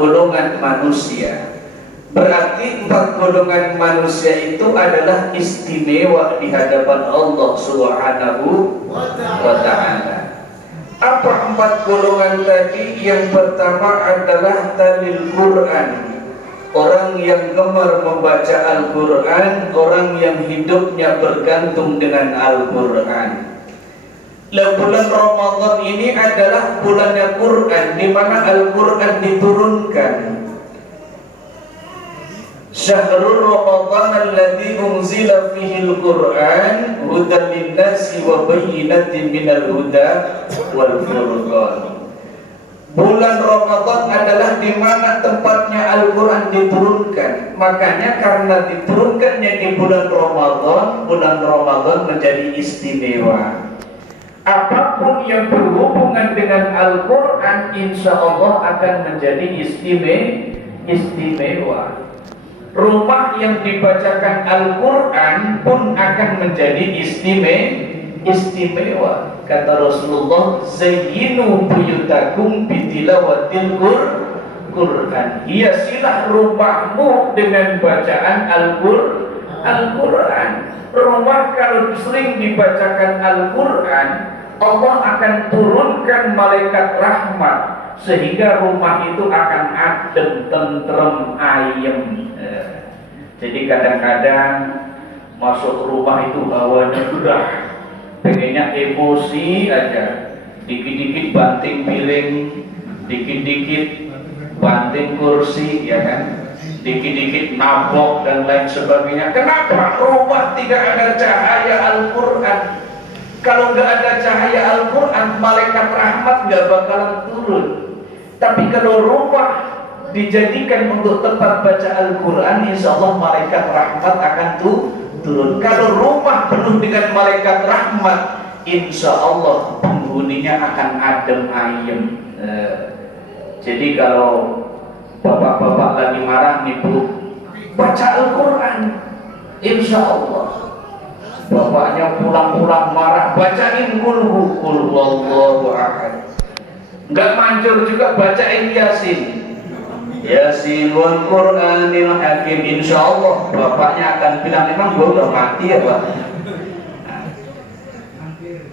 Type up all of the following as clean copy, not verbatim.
golongan manusia. Berarti 4 golongan manusia itu adalah istimewa di hadapan Allah Subhanahu wa ta'ala. Apa 4 golongan tadi? Yang pertama adalah talil Quran, orang yang gemar membaca Al-Quran, orang yang hidupnya bergantung dengan Al-Quran. Bulan Ramadan ini adalah bulannya Quran, di mana Al-Quran diturunkan. Syahrul Ramadan alladzi unzila fihi al-Quran hudan lin-nasi wa bayyinatin minal huda wal furqan. Bulan Ramadan adalah di mana tempatnya Al-Quran diturunkan. Makanya karena diturunkannya di bulan Ramadan menjadi istimewa. Apapun yang berhubungan dengan Al-Quran, insya Allah akan menjadi istimewa. Rumah yang dibacakan Al-Quran pun akan menjadi istimewa. Kata Rasulullah, zayyinu buyutakum bitilawatil Quran. Hiasilah rumahmu dengan bacaan Al-Quran. Rumah kalau sering dibacakan Al-Quran, Allah akan turunkan malaikat rahmat, sehingga rumah itu akan adem, tentrem, ayem. Jadi kadang-kadang masuk rumah itu hawanya udah pengennya emosi aja, dikit-dikit banting piring, dikit-dikit banting kursi, ya kan, dikit-dikit nabok dan lain sebagainya. Kenapa? Rumah tidak ada cahaya Al-Quran. Kalau nggak ada cahaya Al-Quran, malaikat rahmat nggak bakalan turun. Tapi kalau rumah dijadikan untuk tempat baca Al-Quran, insya Allah malaikat rahmat akan turun. Kalau rumah penuh dengan malaikat rahmat, insya Allah penghuninya akan adem ayem. Jadi kalau bapak-bapak lagi marah nih Bu, baca Al-Quran, insya Allah bapaknya pulang-pulang marah, bacain kul huwallahu ahad. Nggak manjur juga bacain Yasin. Yasin wal Qur'anil Hakim, insya Allah bapaknya akan bilang, emang gua udah mati ya Pak?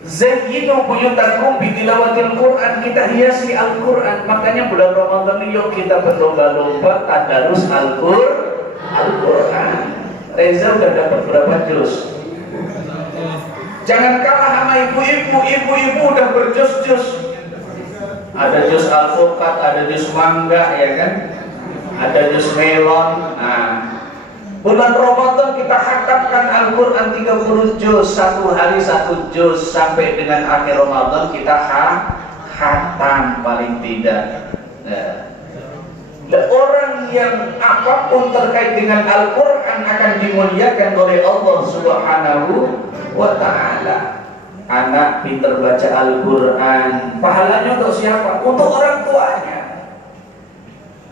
Zayyinu buyutakum bitilawatil Quran, kita hiasi Al-Quran. Makanya bulan Ramadan ini yuk kita berlomba-lomba tadarus Al-Quran. Reza udah dapat berapa juz? Jangan kalah sama ibu-ibu udah berjus-jus. Ada jus alpukat, ada jus mangga, ya kan? Ada jus melon. Nah, bulan Ramadan kita khatamkan Al-Quran 30 juz, satu hari 1 juz, sampai dengan akhir Ramadan kita khatam paling tidak. Orang yang apapun terkait dengan Al-Quran akan dimuliakan oleh Allah Subhanahu wa ta'ala. Anak pintar baca Al-Quran, pahalanya untuk siapa? Untuk orang tuanya.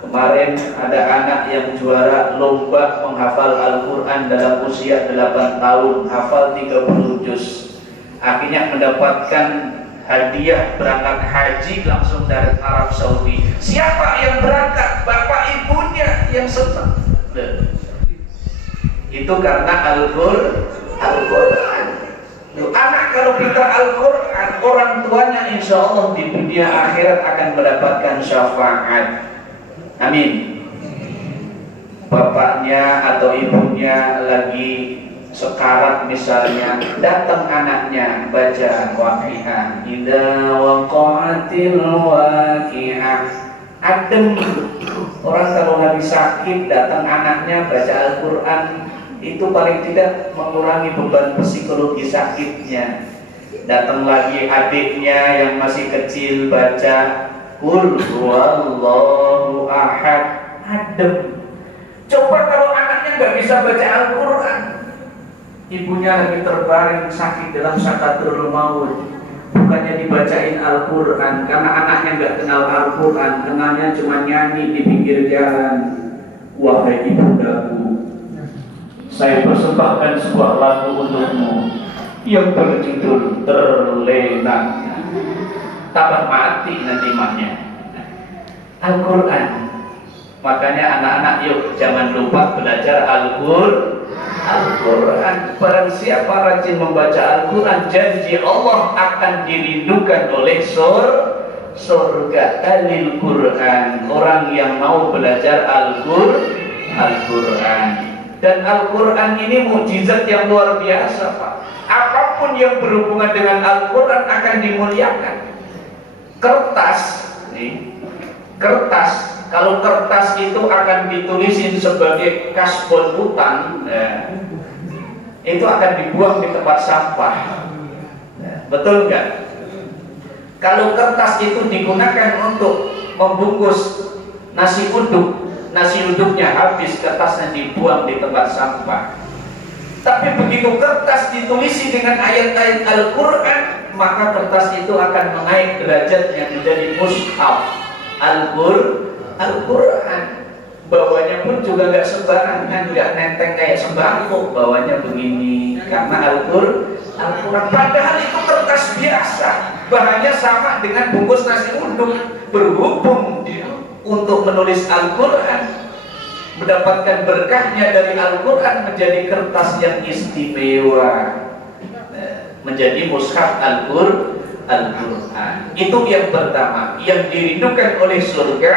Kemarin ada anak yang juara lomba menghafal Al-Quran dalam usia 8 tahun, hafal 30 juz. Akhirnya mendapatkan hadiah berangkat haji langsung dari Arab Saudi. Siapa yang berangkat? Bapak ibunya yang senang. Itu karena Al-Quran. Anak kalau pintar Al-Quran, orang tuanya insya Allah di dunia akhirat akan mendapatkan syafaat. Amin. Bapaknya atau ibunya lagi sekarat misalnya, datang anaknya baca Waqiah, idza waqa'atil waqi'ah, adem. Orang kalau lagi sakit datang anaknya baca Al-Quran, itu paling tidak mengurangi beban psikologi sakitnya. Datang lagi adiknya yang masih kecil baca Qul huwallahu ahad, adem. Coba kalau anaknya nggak bisa baca Al-Quran, ibunya lagi terbaring sakit dalam sakaratul maut, bukannya dibacain Al-Quran karena anaknya nggak kenal Al-Quran, kenalnya cuma nyanyi di pinggir jalan. Wahai ibundaku, saya persembahkan sebuah lagu untukmu yang berjudul Terlena. Tabat mati nanti mahnya. Al-Quran Makanya anak-anak yuk jangan lupa belajar Al-Quran. Barang siapa rajin membaca Al-Quran, janji Allah akan dirindukan oleh surga. Dalil Quran, orang yang mau belajar Al-Quran. Dan Al-Quran ini mukjizat yang luar biasa, Pak. Apapun yang berhubungan dengan Al-Quran akan dimuliakan. Kertas, kalau kertas itu akan ditulisin sebagai kasbon hutan, itu akan dibuang di tempat sampah. Betul nggak? Kalau kertas itu digunakan untuk membungkus nasi uduknya habis, kertasnya dibuang di tempat sampah. Tapi begitu kertas ditulisi dengan ayat-ayat Al-Quran, maka kertas itu akan menaik derajatnya menjadi mushaf Al-Quran. Bawanya pun juga nggak sembarangan, nggak nenteng kayak sembako, bawanya begini karena Al-Quran. Padahal itu kertas biasa, bahannya sama dengan bungkus nasi uduk. Berhubung untuk menulis Al-Quran, mendapatkan berkahnya dari Al-Quran, menjadi kertas yang istimewa, menjadi mushaf Al-Quran. Itu yang pertama, yang dirindukan oleh surga,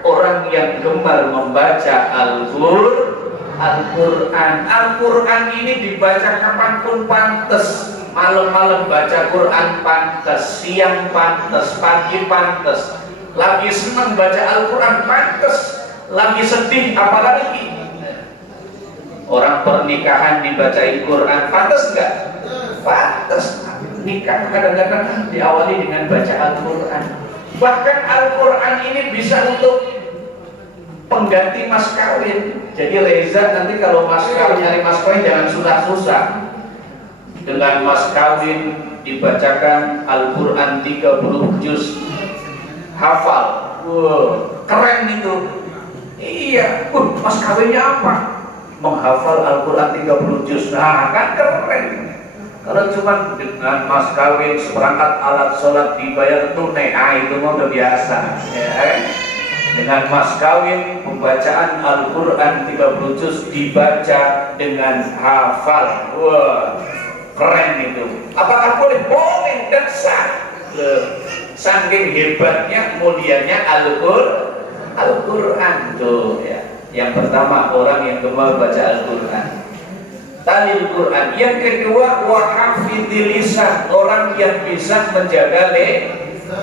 orang yang gemar membaca Al-Quran. Al-Quran ini dibaca kapanpun pantas. Malam-malam baca Quran pantas, siang pantas, pagi pantas. Lagi senang baca Al-Quran pantas, lagi sedih apalagi. Orang pernikahan dibacain Quran pantas nggak? Pantas. Nikah kadang-kadang diawali dengan baca Al-Quran. Bahkan Al-Quran ini bisa untuk pengganti mas kawin. Jadi Reza nanti kalau mas kawin, nyari mas kawin jangan susah-susah. Dengan mas kawin dibacakan Al-Quran 30 juz, hafal. Wow, keren itu. Iya, mas kawinnya apa? Menghafal Al-Quran 30 juz. Nah, kan keren. Kalau cuma dengan mas kawin seperangkat alat sholat dibayar tunai, itu mah udah biasa. Ya. Dengan mas kawin pembacaan Al-Quran 30 juz dibaca dengan hafal. Wah, keren itu. Apakah boleh? Boleh dan sah. Saking hebatnya, mulianya Al-Quran tuh ya. Yang pertama, orang yang gemar baca Al-Quran. Talil Quran. Yang kedua, wa hafidhil lisan, orang yang bisa menjaga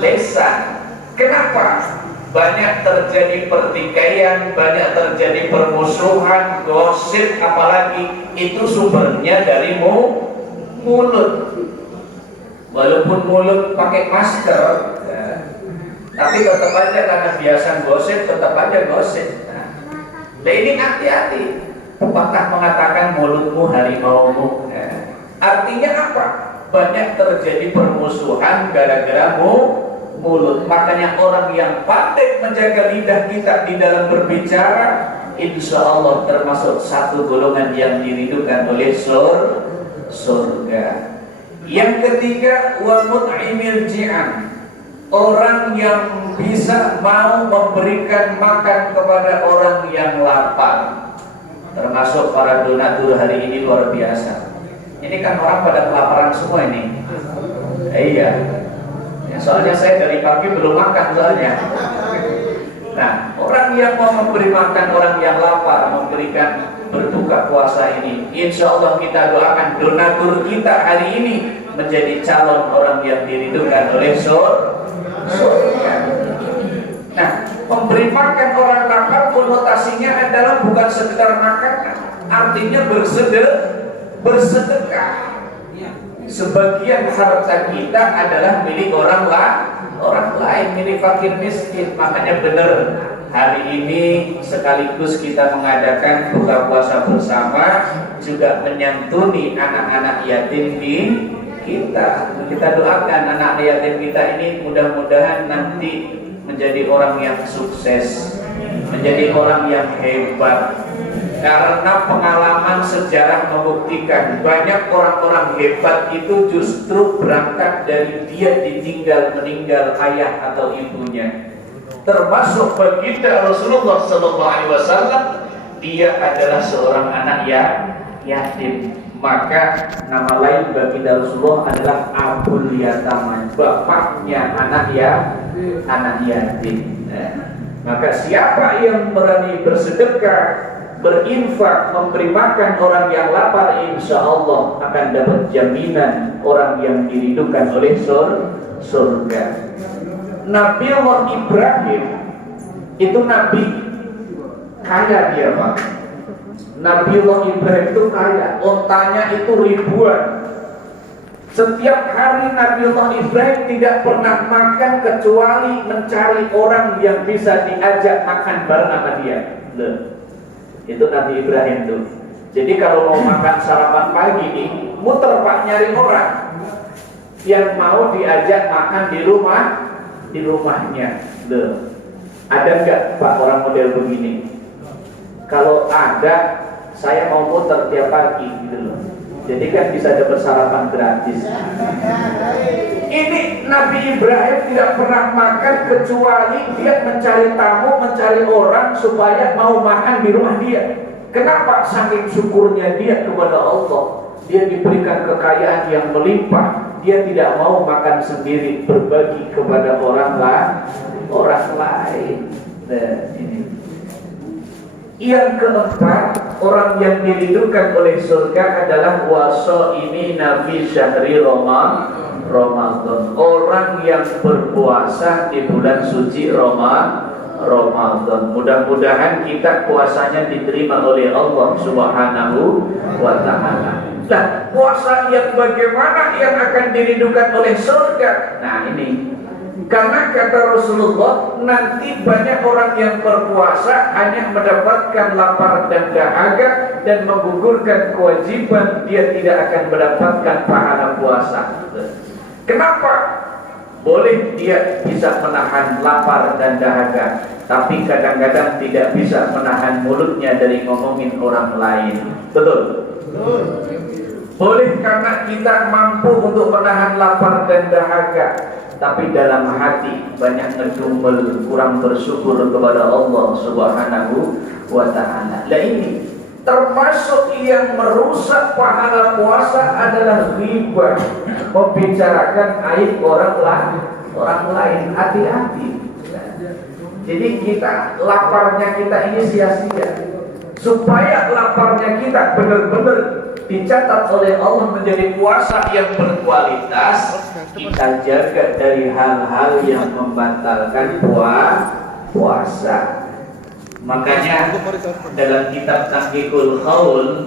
lisan. Kenapa? Banyak terjadi pertikaian, banyak terjadi permusuhan, gosip, apalagi itu sumbernya dari mulut. Walaupun mulut pakai masker, tapi tetap aja karena biasa gosip, tetap aja gosip. Nah ini hati-hati. Pepatah mengatakan mulutmu harimaumu. Artinya apa? Banyak terjadi permusuhan gara-gara mulut. Makanya orang yang pandai menjaga lidah kita di dalam berbicara, insya Allah termasuk satu golongan yang dirindukan oleh surga. Yang ketiga, wa mut'imil ji'an, orang yang bisa mau memberikan makan kepada orang yang lapar. Termasuk para donatur hari ini luar biasa. Ini kan orang pada kelaparan semua ini. Iya. Ya, soalnya saya dari pagi belum makan soalnya. Nah, orang yang mau memberi makan orang yang lapar, memberikan berbuka puasa ini, insya Allah kita doakan donatur kita hari ini menjadi calon orang yang dirindukan oleh surga. Nah, memberi makan orang lapar konotasinya adalah bukan sekedar makanan, artinya bersedekah. Sebagian harta kita adalah milik orang lain, milik fakir miskin. Makanya benar hari ini sekaligus kita mengadakan buka puasa bersama, juga menyantuni anak-anak yatim kita. Kita doakan anak yatim kita ini mudah-mudahan nanti menjadi orang yang sukses, menjadi orang yang hebat. Karena pengalaman sejarah membuktikan banyak orang-orang hebat itu justru berangkat dari dia meninggal ayah atau ibunya. termasuk baginda Rasulullah sallallahu alaihi wasallam, dia adalah seorang anak yatim. Maka nama lain baginda Rasulullah adalah Abul Yatama, bapaknya anak yatim. Maka siapa yang berani bersedekah, berinfak, memberi makan orang yang lapar, insya Allah akan dapat jaminan orang yang dirindukan oleh surga. Nabi Allah Ibrahim itu nabi kaya dia, Pak. Nabi Allah Ibrahim itu kaya, ontanya itu ribuan. Setiap hari Nabi Allah Ibrahim tidak pernah makan kecuali mencari orang yang bisa diajak makan bareng sama dia. Itu Nabi Ibrahim tuh. Jadi kalau mau makan sarapan pagi nih, muter Pak nyari orang yang mau diajak makan di rumahnya. Ada nggak Pak orang model begini? Kalau ada, saya mau muter tiap pagi gitu loh. Jadi kan bisa dapat sarapan gratis. Ini Nabi Ibrahim tidak pernah makan kecuali dia mencari tamu, mencari orang supaya mau makan di rumah dia. Kenapa? Saking syukurnya dia kepada Allah. Dia diberikan kekayaan yang melimpah. Dia tidak mau makan sendiri, berbagi kepada orang lain. Nah, ini. Yang keempat, orang yang dirindukan oleh surga adalah waso ini Nabi Syahri Ramadan. Orang yang berpuasa di bulan suci Ramadan. Mudah-mudahan kita puasanya diterima oleh Allah Subhanahu wa ta'ala. Nah, puasa yang bagaimana yang akan dirindukan oleh surga? Nah, ini karena kata Rasulullah, nanti banyak orang yang berpuasa hanya mendapatkan lapar dan dahaga dan menggugurkan kewajiban, dia tidak akan mendapatkan pahala puasa. Kenapa? Boleh dia bisa menahan lapar dan dahaga, tapi kadang-kadang tidak bisa menahan mulutnya dari ngomongin orang lain. Betul? Boleh karena kita mampu untuk menahan lapar dan dahaga, tapi dalam hati banyak ngedumel, kurang bersyukur kepada Allah Subhanahu wa ta'ala. Nah, ini termasuk yang merusak pahala puasa adalah ghibah, membicarakan aib orang lain. Hati-hati. Jadi kita, laparnya kita ini sia-sia. Supaya laparnya kita benar-benar dicatat oleh Allah menjadi puasa yang berkualitas, kita jaga dari hal-hal yang membatalkan puasa. Makanya dalam kitab Taqqiqul Qaul